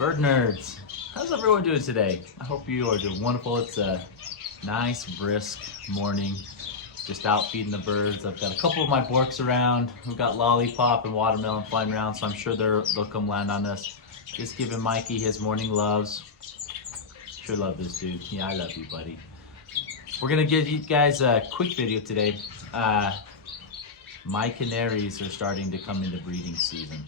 Bird nerds, how's everyone doing today? I hope you are doing wonderful. It's a nice, brisk morning. Just out feeding the birds. I've got a couple of my borks around. We've got Lollipop and Watermelon flying around, so I'm sure they'll come land on us. Just giving Mikey his morning loves. Sure love this dude. Yeah, I love you, buddy. We're gonna give you guys a quick video today. My canaries are starting to come into breeding season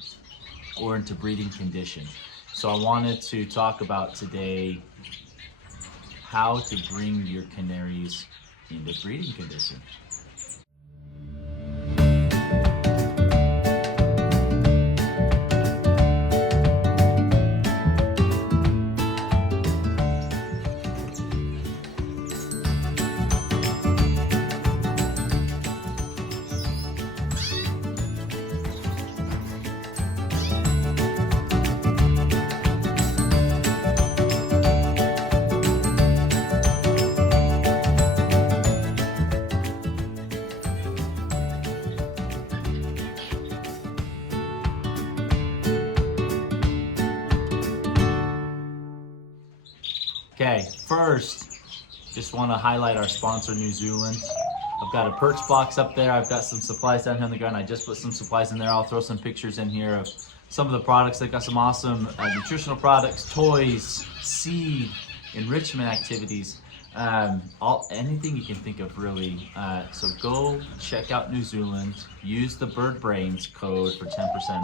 or into breeding condition. So I wanted to talk about today how to bring your canaries into breeding condition. Okay, first, just want to highlight our sponsor, New Zealand. I've got a perch box up there. I've got some supplies down here on the ground. I just put some supplies in there. I'll throw some pictures in here of some of the products. They've got some awesome nutritional products, toys, seed, enrichment activities, anything you can think of really. So go check out New Zealand. Use the Bird Brains code for 10%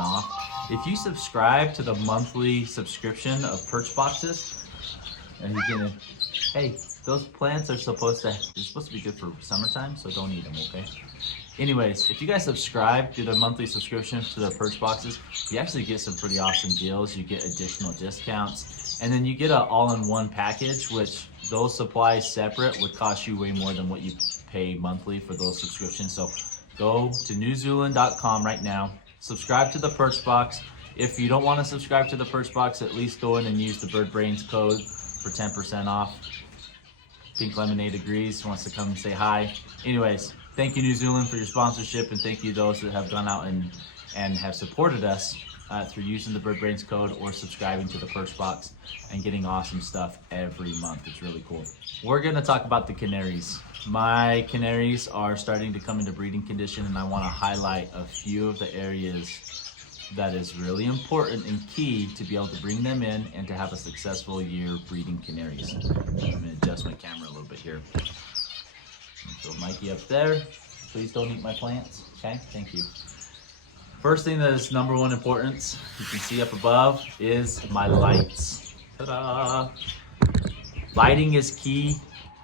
off. If you subscribe to the monthly subscription of perch boxes, and you're gonna, hey, those plants are supposed to be good for summertime, so don't eat them, okay? Anyways, if you guys subscribe to the monthly subscription to the perch boxes, you actually get some pretty awesome deals. You get additional discounts, and then you get an all-in-one package, which those supplies separate would cost you way more than what you pay monthly for those subscriptions. So go to newzealand.com right now, subscribe to the perch box. If you don't want to subscribe to the perch box, at least go in and use the Bird Brains code for 10% off. Pink Lemonade agrees, wants to come and say hi. Anyways, thank you New Zealand for your sponsorship, and thank you those that have gone out and have supported us through using the Bird Brains code or subscribing to the perch box and getting awesome stuff every month. It's really cool. We're gonna talk about the canaries. My canaries are starting to come into breeding condition, and I wanna highlight a few of the areas that is really important and key to be able to bring them in and to have a successful year breeding canaries. I'm gonna adjust my camera a little bit here. Throw Mikey up there. Please don't eat my plants, okay? Thank you. First thing that is number one importance, you can see up above, is my lights. Ta-da! Lighting is key,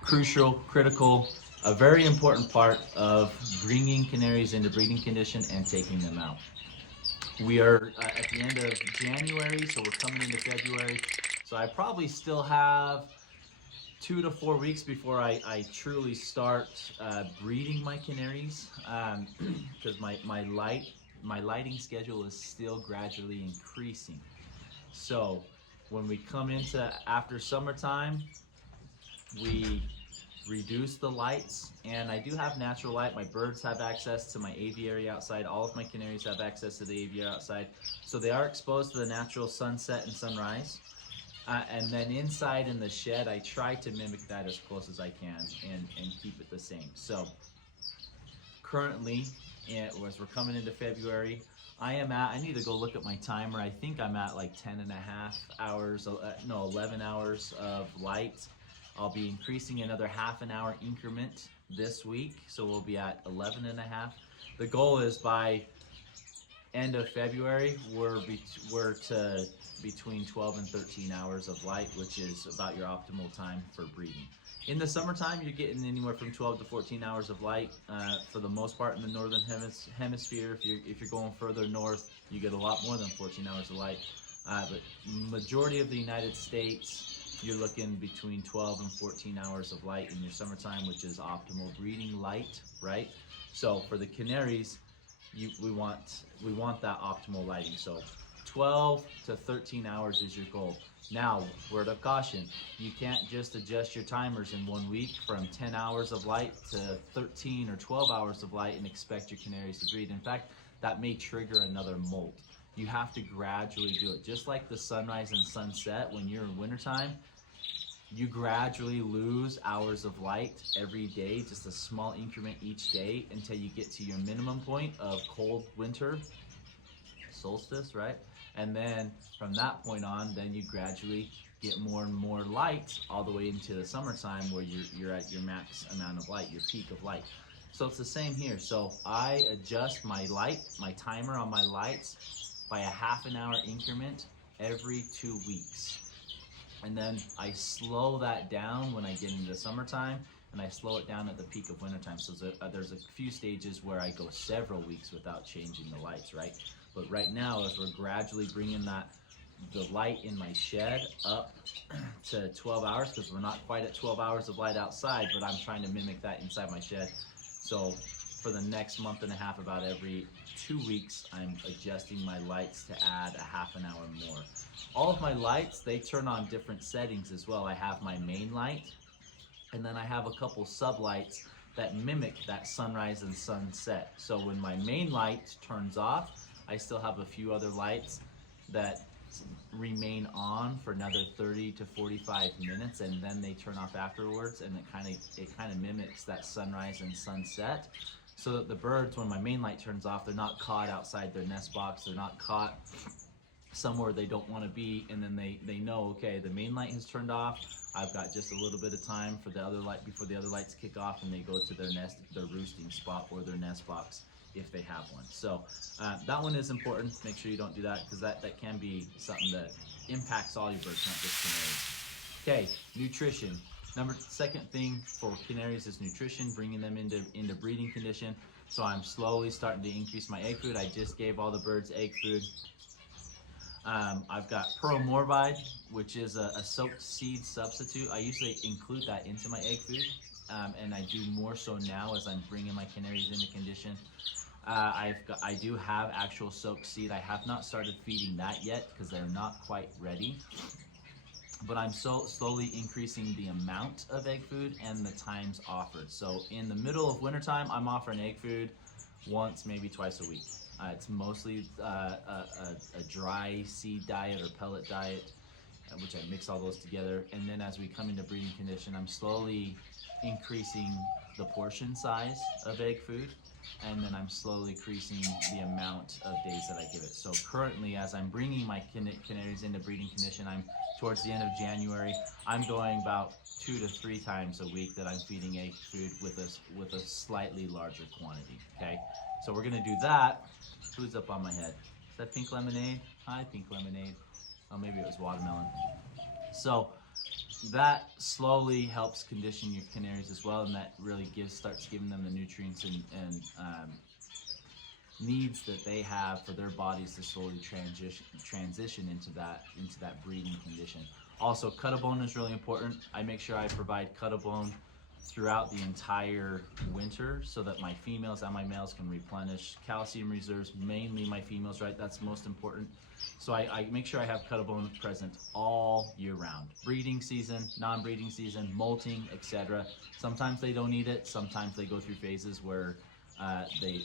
crucial, critical, a very important part of bringing canaries into breeding condition and taking them out. We are at the end of January, so we're coming into February. So I probably still have 2 to 4 weeks before I truly start breeding my canaries, because my lighting schedule is still gradually increasing. So when we come into after summertime, we reduce the lights, and I do have natural light. My birds have access to my aviary outside. All of my canaries have access to the aviary outside, so they are exposed to the natural sunset and sunrise. And then inside in the shed, I try to mimic that as close as I can and keep it the same. So currently, as we're coming into February, I need to go look at my timer. I think I'm at like 10 and a half hours, 11 hours of light. I'll be increasing another half an hour increment this week, so we'll be at 11 and a half. The goal is by end of February, we're to between 12 and 13 hours of light, which is about your optimal time for breeding. In the summertime, you're getting anywhere from 12 to 14 hours of light for the most part in the northern hemisphere. If you're going further north, you get a lot more than 14 hours of light. But majority of the United States, you're looking between 12 and 14 hours of light in your summertime, which is optimal breeding light, right? So for the canaries, we want that optimal lighting. So 12 to 13 hours is your goal. Now, word of caution, you can't just adjust your timers in 1 week from 10 hours of light to 13 or 12 hours of light and expect your canaries to breed. In fact, that may trigger another molt. You have to gradually do it. Just like the sunrise and sunset when you're in wintertime, you gradually lose hours of light every day, just a small increment each day until you get to your minimum point of cold winter, solstice, right? And then from that point on, then you gradually get more and more light all the way into the summertime where you're at your max amount of light, your peak of light. So it's the same here. So I adjust my light, my timer on my lights by a half an hour increment every 2 weeks. And then I slow that down when I get into the summertime, and I slow it down at the peak of wintertime. So there's a few stages where I go several weeks without changing the lights, right? But right now, as we're gradually bringing the light in my shed up to 12 hours, because we're not quite at 12 hours of light outside, but I'm trying to mimic that inside my shed. So for the next month and a half, about every 2 weeks, I'm adjusting my lights to add a half an hour more. All of my lights, they turn on different settings as well. I have my main light, and then I have a couple sub lights that mimic that sunrise and sunset. So when my main light turns off, I still have a few other lights that remain on for another 30 to 45 minutes, and then they turn off afterwards, and it kind of mimics that sunrise and sunset, so that the birds, when my main light turns off, they're not caught outside their nest box, they're not caught somewhere they don't want to be, and then they know, okay, the main light has turned off, I've got just a little bit of time for the other light before the other lights kick off, and they go to their nest, their roosting spot, or their nest box if they have one. So that one is important. Make sure you don't do that, because that can be something that impacts all your birds, not just canaries. Okay, nutrition. Second thing for canaries is nutrition, bringing them into breeding condition. So I'm slowly starting to increase my egg food. I just gave all the birds egg food. I've got pearl morbide, which is a soaked seed substitute. I usually include that into my egg food, and I do more so now as I'm bringing my canaries into condition. I do have actual soaked seed. I have not started feeding that yet because they're not quite ready. But I'm slowly increasing the amount of egg food and the times offered. So in the middle of wintertime, I'm offering egg food once, maybe twice a week. It's mostly a dry seed diet or pellet diet, which I mix all those together. And then as we come into breeding condition, I'm slowly increasing the portion size of egg food, and then I'm slowly increasing the amount of days that I give it. So currently, as I'm bringing my canaries into breeding condition, I'm towards the end of January, I'm going about 2 to 3 times a week that I'm feeding egg food with a slightly larger quantity, okay? So we're gonna do that. Food's up on my head. Is that pink lemonade? Hi, pink lemonade. Oh, maybe it was watermelon. So that slowly helps condition your canaries as well, and that really starts giving them the nutrients and needs that they have for their bodies to slowly transition into that breeding condition. Also, cut-a-bone is really important. I make sure I provide cut-a-bone throughout the entire winter so that my females and my males can replenish calcium reserves, mainly my females, right? That's most important. So I make sure I have cut-a-bone present all year round. Breeding season, non-breeding season, molting, etc. Sometimes they don't need it. Sometimes they go through phases where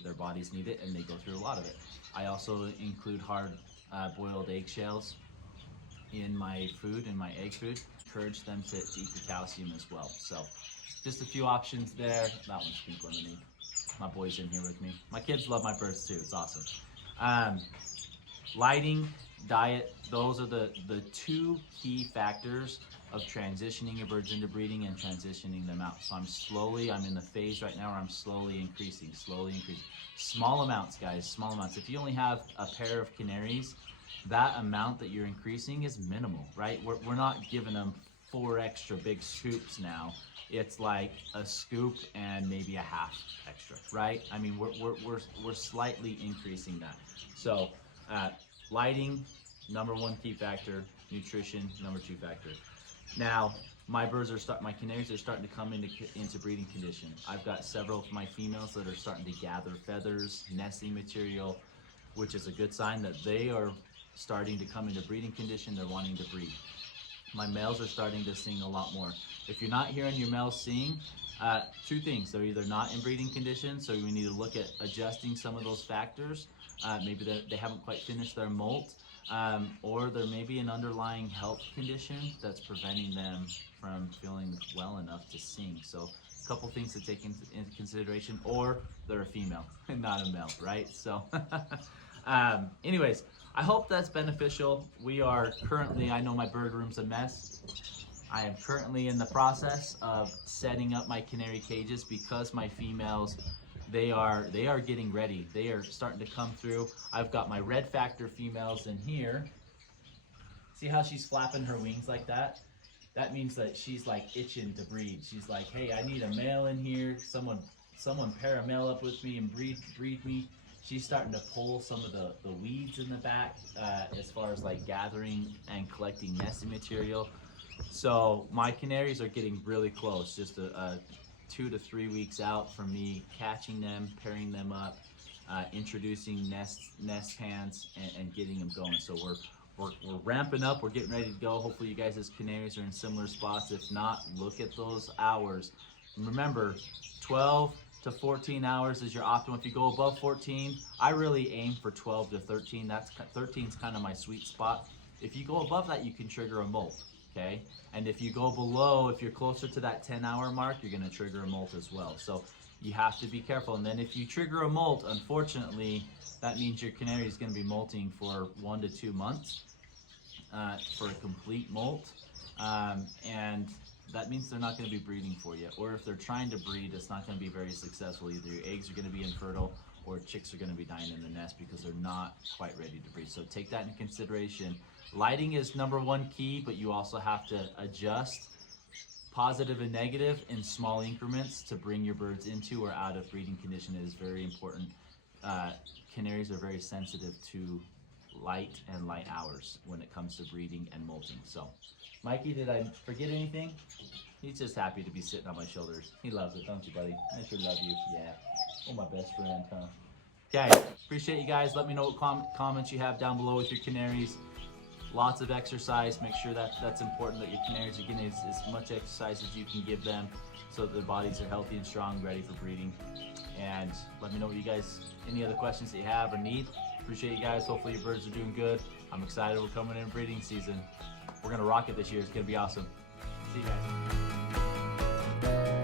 their bodies need it, and they go through a lot of it. I also include hard boiled eggshells in my food, in my egg food. Encourage them to eat the calcium as well. So just a few options there. That one's pink lemonade. My boy's in here with me. My kids love my birds too. It's awesome. Lighting, diet, those are the 2 key factors of transitioning your birds into breeding and transitioning them out. So I'm in the phase right now where I'm slowly increasing. Small amounts, guys, small amounts. If you only have a pair of canaries, that amount that you're increasing is minimal, right? We're not giving them 4 extra big scoops now. It's like a scoop and maybe a half extra, right? I mean, we're slightly increasing that. So lighting, number 1 key factor. Nutrition, number 2 factor. Now, my canaries are starting to come into breeding condition. I've got several of my females that are starting to gather feathers, nesting material, which is a good sign that they are starting to come into breeding condition. They're wanting to breed. My males are starting to sing a lot more. If you're not hearing your males sing, 2 things. They're either not in breeding condition, so we need to look at adjusting some of those factors, Maybe they haven't quite finished their molt, or there may be an underlying health condition that's preventing them from feeling well enough to sing. So a couple things to take into consideration, or they're a female and not a male, right? So anyways, I hope that's beneficial. We are currently, I know my bird room's a mess. I am currently in the process of setting up my canary cages because my females, they are getting ready. They are starting to come through. I've got my red factor females in here. See how she's flapping her wings like that? That means that she's like itching to breed. She's like, hey, I need a male in here. Someone pair a male up with me and breed me. She's starting to pull some of the weeds in the back as far as like gathering and collecting nesting material. So my canaries are getting really close, just 2 to 3 weeks out from me catching them, pairing them up, introducing nest hands, and getting them going. So we're ramping up. We're getting ready to go. Hopefully you guys as canaries are in similar spots. If not, look at those hours. Remember, 12 to 14 hours is your optimum. If you go above 14, I really aim for 12 to 13. 13 is kind of my sweet spot. If you go above that, you can trigger a molt. Okay, and if you go below, if you're closer to that 10-hour mark, you're going to trigger a molt as well. So you have to be careful. And then if you trigger a molt, unfortunately, that means your canary is going to be molting for 1 to 2 months for a complete molt, and that means they're not going to be breeding for you. Or if they're trying to breed, it's not going to be very successful. Either your eggs are going to be infertile, or chicks are going to be dying in the nest because they're not quite ready to breed. So take that into consideration. Lighting is #1 key, but you also have to adjust positive and negative in small increments to bring your birds into or out of breeding condition. It is very important. Canaries are very sensitive to light and light hours when it comes to breeding and molting. So, Mikey, did I forget anything? He's just happy to be sitting on my shoulders. He loves it, don't you, buddy? I sure love you. Yeah. Oh, my best friend, huh? Okay, appreciate you guys. Let me know what comments you have down below with your canaries. Lots of exercise. Make sure that's important, that your canaries are getting as much exercise as you can give them so that their bodies are healthy and strong, ready for breeding. And let me know what you guys, any other questions that you have or need. Appreciate you guys. Hopefully your birds are doing good. I'm excited. We're coming in breeding season. We're going to rock it this year. It's going to be awesome. See you guys.